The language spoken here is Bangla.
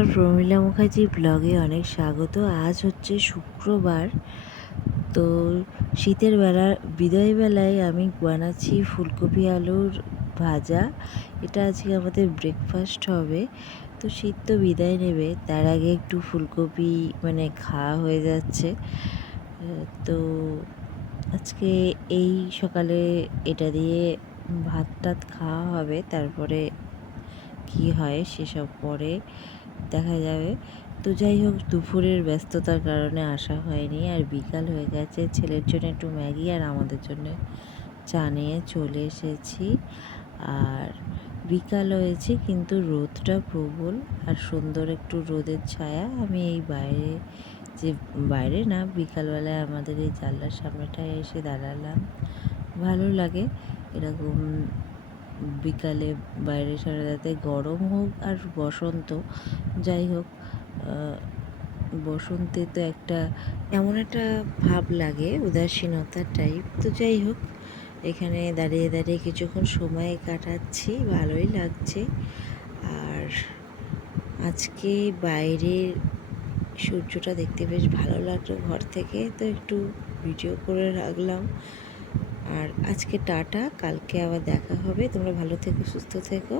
নমস্কার, প্রমীলা মুখার্জি ব্লগে অনেক স্বাগত। আজ হচ্ছে শুক্রবার। তো শীতের বিদায়বেলায় আমি বানাচ্ছি ফুলকপি আলুর ভাজা। এটা আজকে আমাদের ব্রেকফাস্ট হবে। তো শীত তো বিদায় নেবে, তার আগে একটু ফুলকপি খাওয়া হয়ে যাচ্ছে। তো আজকে এই সকালে এটা দিয়ে ভাত টাত খাওয়া হবে, তারপরে কি হয় সেসব পরে দেখা যাবে। তো যাই হোক, দুপুরের ব্যস্ততার কারণে আসা হয়নি, আর বিকাল হয়ে গেছে। ছেলের জন্য একটু ম্যাগি আর আমাদের জন্য চা নিয়ে চলে এসেছি। আর বিকাল হয়েছে কিন্তু রোদটা প্রবল, আর সুন্দর একটু রোদের ছায়া। আমি এই বাইরে না, বিকালবেলায় আমাদের এই জানলার সামনেটায় এসে দাঁড়ালাম। ভালো লাগে এরকম বিকালে বাইরে সারা রাতে, গরম হোক আর বসন্ত, যাই হোক। বসন্তে তো এমন একটা ভাব লাগে, উদাসীনতার টাইপ। তো যাই হোক, এখানে দাঁড়িয়ে দাঁড়িয়ে কিছুক্ষণ সময় কাটাচ্ছি, ভালোই লাগছে। আর আজকে বাইরের সূর্যটা দেখতে বেশ ভালো লাগলো ঘর থেকে, তো একটু ভিডিও করে রাখলাম। আর আজকে টাটা, কালকে আবার দেখা হবে। তোমরা ভালো থেকো, সুস্থ থেকো।